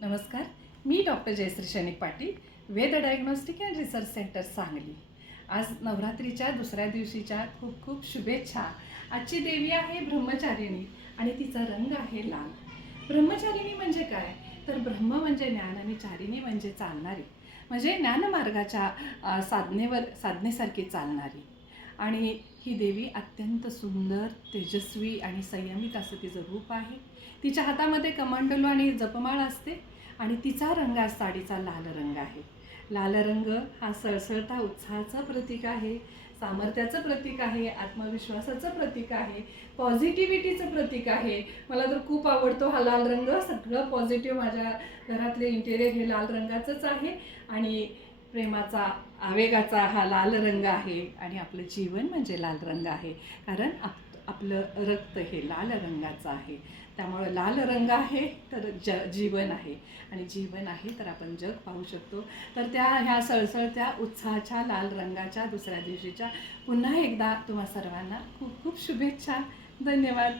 नमस्कार. मी doctor Jayashree Shanik Patil, Ved diagnostic and research centre Sangli. आज नवरात्रीच्या दुसऱ्या दिवशीच्या खूप खूप शुभेच्छा. आजची देवी आहे ब्रह्मचारिणी आणि तिचा रंग आहे लाल. ब्रह्मचारिणी म्हणजे काय? तर ब्रह्म म्हणजे ज्ञान आणि चारिणी म्हणजे चालणारी, म्हणजे ज्ञानमार्गाच्या साधनेसारखी चालणारी. आणि ही देवी अत्यंत सुंदर, तेजस्वी आणि संयमित असं तिचं रूप आहे. तिच्या हातामध्ये कमंडलू आणि जपमाळ असते आणि तिचा रंग आज साडीचा लाल रंग आहे. लाल रंग हा सळसळता उत्साहाचं प्रतीक आहे, सामर्थ्याचं प्रतीक आहे, आत्मविश्वासाचं प्रतीक आहे, पॉझिटिव्हिटीचं प्रतीक आहे. मला तर खूप आवडतो हा लाल रंग. सगळं पॉझिटिव्ह माझ्या घरातले इंटेरियर हे लाल रंगाचंच आहे आणि प्रेमाचा, आवेगाचा हा लाल रंग आहे आणि आपलं जीवन म्हणजे लाल रंग आहे. कारण आपलं रक्त हे लाल रंगाचं आहे. त्यामुळं लाल रंग आहे तर जीवन आहे आणि जीवन आहे तर आपण जग पाहू शकतो. तर ह्या सळसळत्या उत्साहाच्या लाल रंगाच्या दुसऱ्या दिवशीच्या पुन्हा एकदा तुम्हा सर्वांना खूप खूप शुभेच्छा. धन्यवाद.